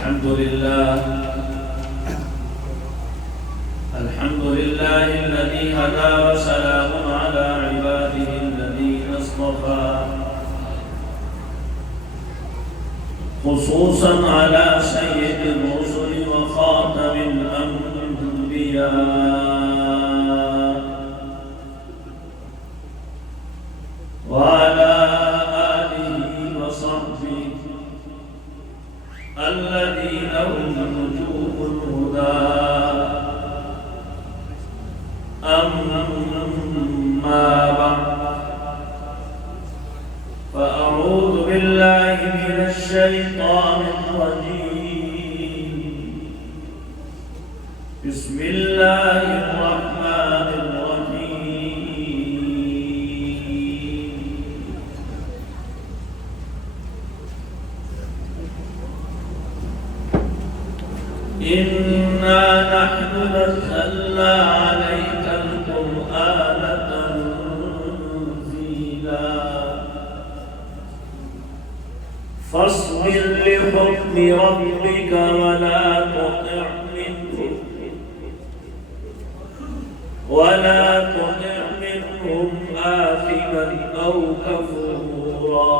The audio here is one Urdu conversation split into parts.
الحمد لله الذي هدى وسلام على عباده الذين اصطفى خصوصا على سيد الرسل وخاتم الأنبياء وعلى آله وصحبه الذين هم نجوم الهدى أما بعد فأعوذ بالله من الشيطان الرجيم بسم الله الرحمن الرحيم إنا نحن نزلنا عليك القرآن تنزيلا فاصبر لحكم ربك ولا تطع منهم آثما أو كفورا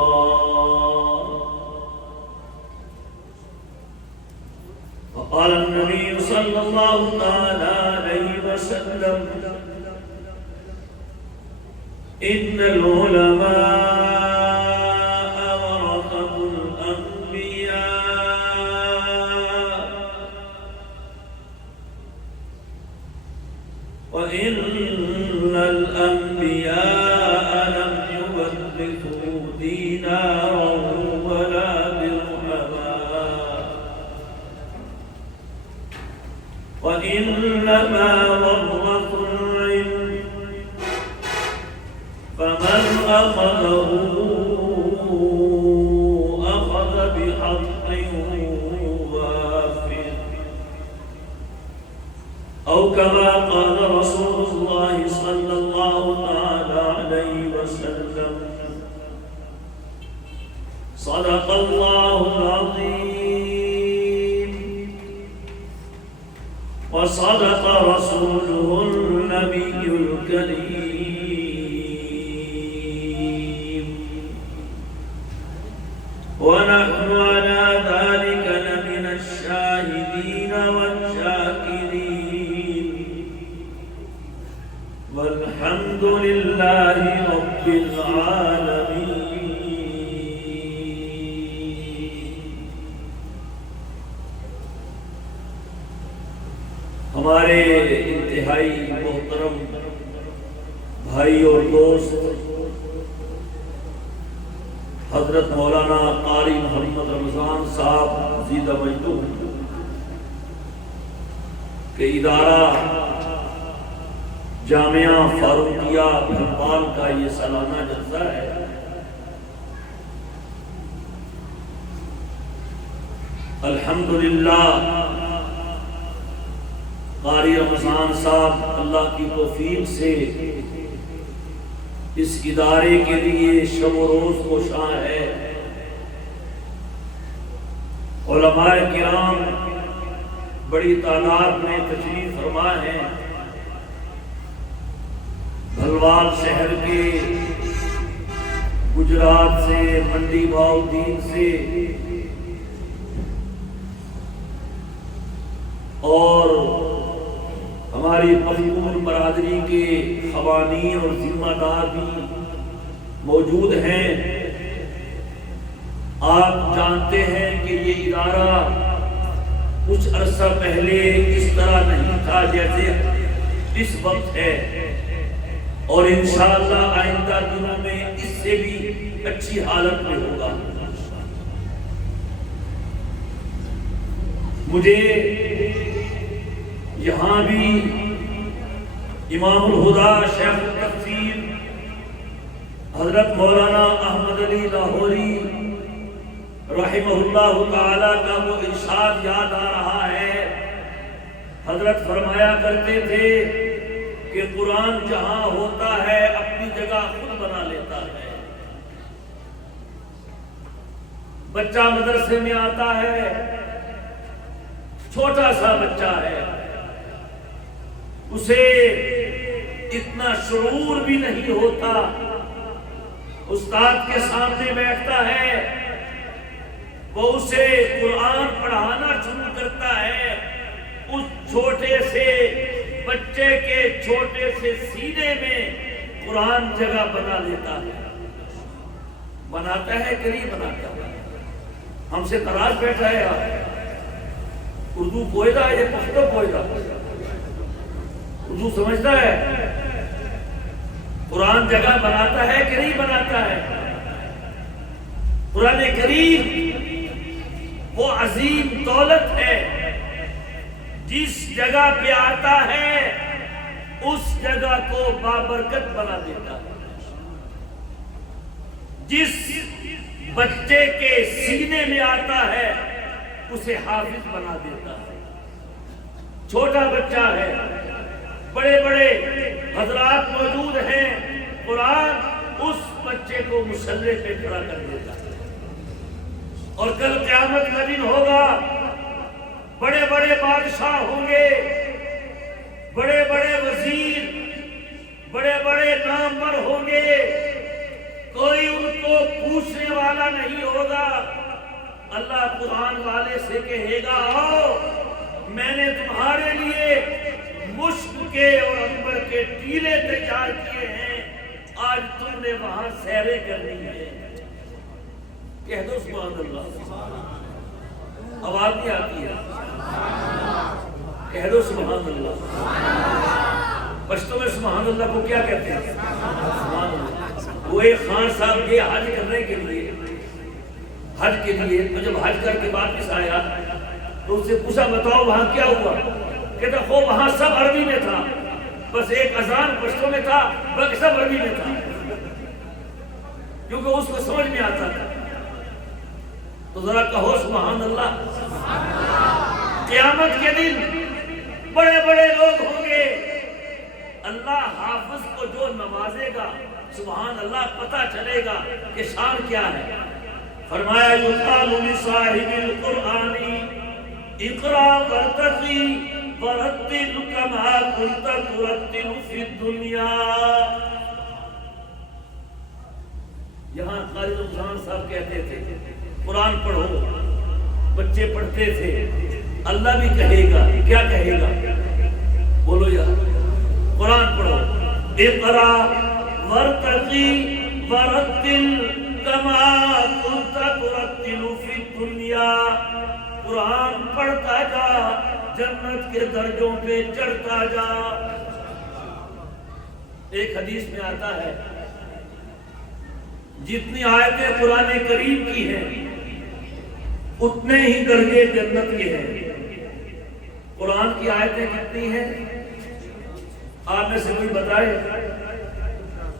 وقال النبي صلى الله عليه وسلم إن العلماء ورثة الأنبياء وإن الأنبياء لم يورثوا دينارا ولا درهما وإنما ورثوا العلم فمن أخذه أخذ بحق وافر أو كما قال رسول الله صلى الله عليه وسلم صدق الله العظيم وصدق رسوله النبي الكريم ونحن على ذلك لمن الشاهدين والشاكرين والحمد لله رب العالمين. ہمارے انتہائی محترم بھائی اور دوست حضرت مولانا قاری محمد رمضان صاحب زیدہ مجدور کے ادارہ جامعہ فاروقیہ بھوپال کا یہ سالانہ جلسہ ہے. الحمدللہ قاری رمضان صاحب اللہ کی توفیق سے اس ادارے کے لیے شب و روز کوشاں ہے. علماء کرام بڑی تعداد میں تشریف فرما ہیں. بھلوال شہر کے گجرات سے منڈی بہاؤدین سے اور ہماری پختون برادری کے خوانین اور ذمہ دار بھی موجود ہیں. آپ جانتے ہیں کہ یہ ادارہ کچھ عرصہ پہلے اس طرح نہیں تھا جیسے اس وقت ہے اور انشاءاللہ آئندہ دنوں میں اس سے بھی اچھی حالت میں ہوگا. مجھے یہاں بھی امام الہدیٰ شیخ التفسیر حضرت مولانا احمد علی لاہوری رحمہ اللہ تعالی کا وہ ارشاد یاد آ رہا ہے. حضرت فرمایا کرتے تھے کہ قرآن جہاں ہوتا ہے اپنی جگہ خود بنا لیتا ہے. بچہ مدرسے میں آتا ہے چھوٹا سا بچہ ہے، اسے اتنا شعور بھی نہیں ہوتا، استاد کے سامنے بیٹھتا ہے، وہ اسے قرآن پڑھانا شروع کرتا ہے، اس چھوٹے سے بچے کے چھوٹے سے سینے میں قرآن جگہ بنا لیتا ہے، بناتا ہے کہ نہیں بناتا؟ ہم سے تراش بیٹھا ہے یار، اردو پوئیدا ہے یہ پختو پوئیدا، اردو سمجھتا ہے؟ قرآن جگہ بناتا ہے کہ نہیں بناتا ہے؟ قرآن کریم وہ عظیم دولت ہے، جس جگہ پہ آتا ہے اس جگہ کو بابرکت بنا دیتا ہے، جس بچے کے سینے میں آتا ہے اسے حافظ بنا دیتا ہے۔ چھوٹا بچہ ہے، بڑے بڑے حضرات موجود ہیں، قرآن اس بچے کو مصلی پہ کھڑا کر دیتا ہے، اور کل قیامت کا دن ہوگا، بڑے بڑے بادشاہ ہوں گے، بڑے بڑے وزیر، بڑے بڑے نامور ہوں گے، کوئی ان کو پوچھنے والا نہیں ہوگا، اللہ قرآن والے سے کہے گا آؤ میں نے تمہارے لیے مشک کے اور عنبر کے ٹیلے تیار کیے ہیں، آج تم نے وہاں سیریں کرنی ہے۔ کہہ دو سبحان اللہ، آواز نہیں آتی ہے؟ کہہ دو سبحان اللہ۔ پشتو میں سبحان اللہ کو کیا کہتے ہیں؟ سبحان اللہ۔ وہ ایک خان صاحب گئے حج کرنے کے لیے، حج کے لیے، تو جب حج کر کے واپس آیا تو اس سے پوچھا بتاؤ وہاں کیا ہوا؟ کہتا خو وہاں سب عربی میں تھا، بس ایک اذان پشتو میں تھا، باقی سب عربی میں تھا، کیونکہ اس کو سمجھ میں آتا تھا۔ تو ذرا کہو سبحان اللہ۔ قیامت کے دن بڑے بڑے لوگ ہوں گے، اللہ حافظ کو جو نوازے گا سبحان اللہ پتہ چلے گا کہ شان کیا ہے۔ فرمایا یقال لصاحب القرآن اقرا ورتقی ورتل کما کنت ترتل فی الدنیا۔ یہاں قاری رمضان صاحب کہتے تھے قرآن پڑھو، بچے پڑھتے تھے، اللہ بھی کہے گا، کیا کہے گا؟ بولو یار، قرآن پڑھو، اقرا ورتقی ورتل کما کنت ترتل فی الدنیا۔ قرآن پڑھتا جا، جنت کے درجوں پہ چڑھتا جا۔ ایک حدیث میں آتا ہے جتنی آیتیں قرآن کریم کی ہیں اتنے ہی درجے جنت کے ہیں۔ قرآن کی آیتیں کتنی ہیں؟ آپ میں سے کوئی بتائے؟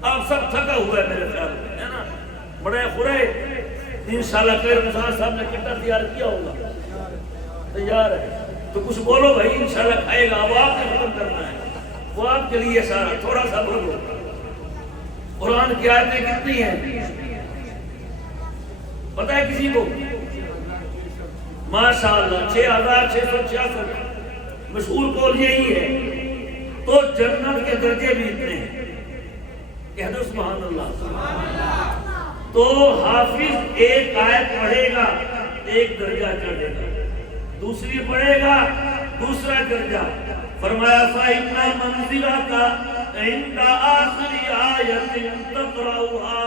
آپ سب تھکا ہوا ہے میرے خیال میں، ہے نا؟ بڑے خورے انشاءاللہ خیر مصطفیٰ صاحب نے کٹا تیار کیا ہوگا، تیار ہے تو کچھ بولو بھائی، انشاءاللہ کھائے گا، وہ آپ نے ختم کرنا ہے، وہ آپ کے لیے سارا، تھوڑا سا بولو۔ قرآن کی آیتیں کتنی ہیں پتہ ہے کسی کو؟ ماشاءاللہ 6666 مشہور قول یہی ہے، تو جنت کے درجے بھی اتنے ہیں۔ کہہ دو سبحان اللہ۔ تو حافظ ایک آیت پڑھے گا ایک درجہ چڑھے گا، دوسری پڑھے گا دوسرا درجہ۔ فرمایا فَإِنَّ مَنزِلَكَ عِنْدَ آخِرِ آیَةٍ تَقْرَؤُهَا۔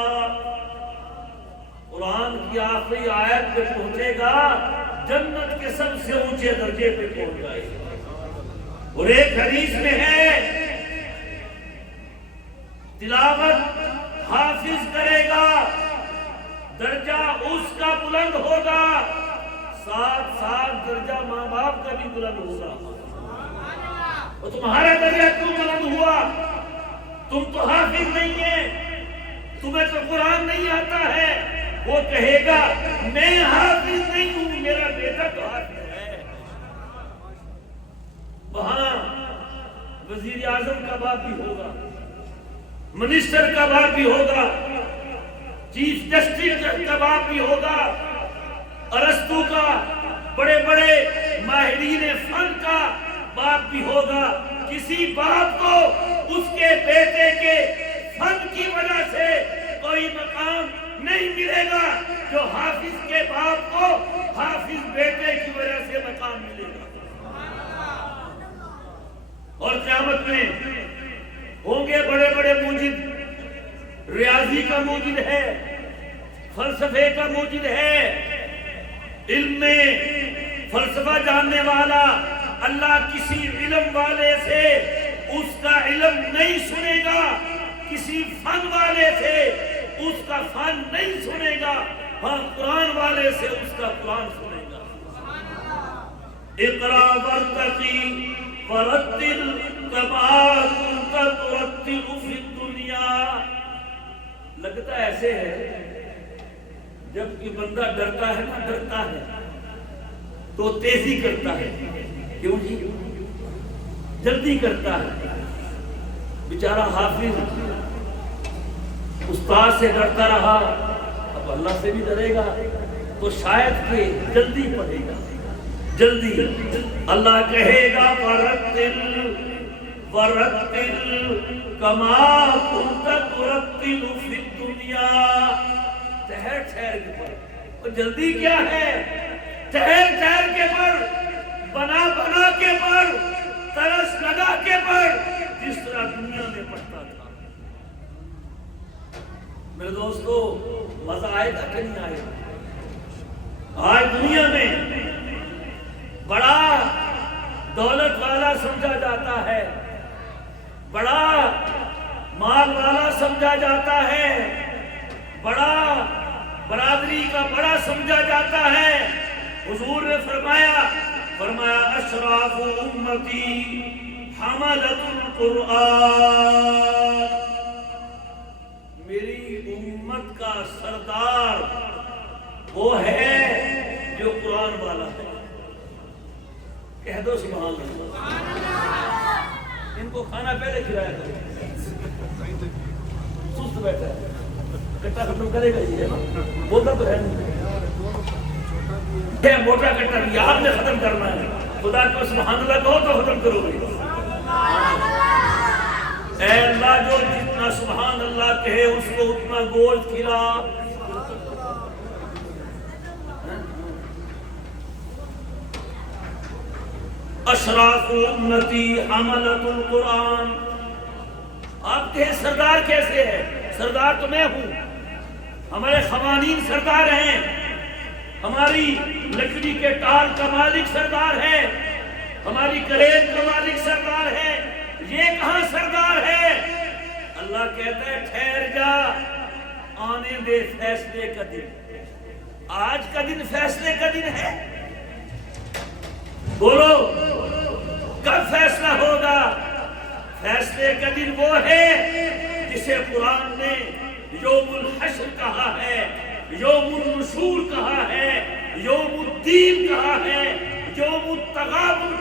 قرآن کی آخری آیت پہ پہنچے گا، جنت کے سب سے اونچے درجے پہ پہنچ جائے گا۔ اور ایک حدیث میں ہے تلاوت حافظ کرے گا درجہ اس کا بلند ہوگا، ساتھ ساتھ درجہ ماں باپ کا بھی بلند ہوگا۔ اور تمہارا درجہ کیوں بلند ہوا؟ تم تو حافظ نہیں ہے، تمہیں تو قرآن نہیں آتا ہے۔ وہ کہے گا میں حافظ نہیں ہوں، میرا بیٹا تو حافظ ہے۔ وہاں وزیر اعظم کا باپ بھی ہوگا، منسٹر کا باپ بھی ہوگا، چیف جسٹس کا باپ بھی ہوگا، ارسطو کا، بڑے بڑے ماہرین فن کا باپ بھی ہوگا، کسی باپ کو اس کے بیٹے کے فن کی وجہ سے کوئی مقام نہیں ملے گا جو حافظ کے باپ کو حافظ بیٹے کی وجہ سے مقام ملے گا۔ اور قیامت میں ہوں گے بڑے بڑے موجد، ریاضی کا موجد ہے، فلسفے کا موجد ہے، علم میں فلسفہ جاننے والا اللہ کسی علم والے سے اس کا علم نہیں سنے گا، کسی فن والے سے اس کا فن نہیں سنے گا، ہاں قرآن والے سے اس کا قرآن سنے گا۔ اقرا ورتقی ورتل کما کنت ترتل فی الدنیا۔ لگتا ایسے ہے جب کہ بندہ ڈرتا ہے نا، ڈرتا ہے تو تیزی کرتا ہے، کیوں جی؟ جلدی کرتا ہے۔ بیچارہ حافظ استاد سے ڈرتا رہا، اب اللہ سے بھی ڈرے گا تو شاید کہ جلدی پڑھے گا، جلدی۔ اللہ کہے گا ورتل ورتل کما کنت ترتل فی الدنیا۔ ٹھہر ٹھہر کے پڑھ، اور جلدی کیا ہے؟ ٹھہر ٹھہر کے پڑھ، بنا بنا کے پڑھ، ترس لگا کے پڑھ، جس طرح دنیا میں پڑھتا تھا۔ میرے دوستو، مزہ آئے گا کہ نہیں آئے گا؟ آج دنیا میں بڑا دولت والا سمجھا جاتا ہے، بڑا مال والا سمجھا جاتا ہے، بڑا برادری کا بڑا سمجھا جاتا ہے۔ حضور نے فرمایا اشراف امتی حملۃ القرآن، میری امت کا سردار وہ ہے جو قرآن والا ہے۔ کہہ دو سبحان اللہ۔ ان کو کھانا پہلے کھلایا کرو، سست بیٹھا ہے، کٹا ختم کرے گا یہ نا، بولتا تو ہے نہیں، موٹا کٹا بھی آپ نے ختم کرنا ہے، خدا کو سبحان اللہ کہو تو ختم کرو گے۔ اے اللہ جو جتنا سبحان اللہ کہے اس کو اتنا گوشت کھلا۔ اشراف امتی حملۃ القرآن۔ آپ کہیں سردار کیسے ہے؟ سردار تو میں ہوں، ہمارے خوانین سردار ہیں، ہماری لکڑی کے ٹال کا مالک سردار ہے، ہماری کریز کا مالک سردار ہے، یہ کہاں سردار ہے؟ اللہ کہتا ہے ٹھہر جا، آنے دے فیصلے کا دن۔ آج کا دن فیصلے کا دن ہے، بولو کب فیصلہ ہوگا؟ فیصلے کا دن وہ ہے جسے قرآن نے یوم الحشر کہا ہے، یوم النشور کہا ہے، یوم الدین کہا ہے، یوم التغابن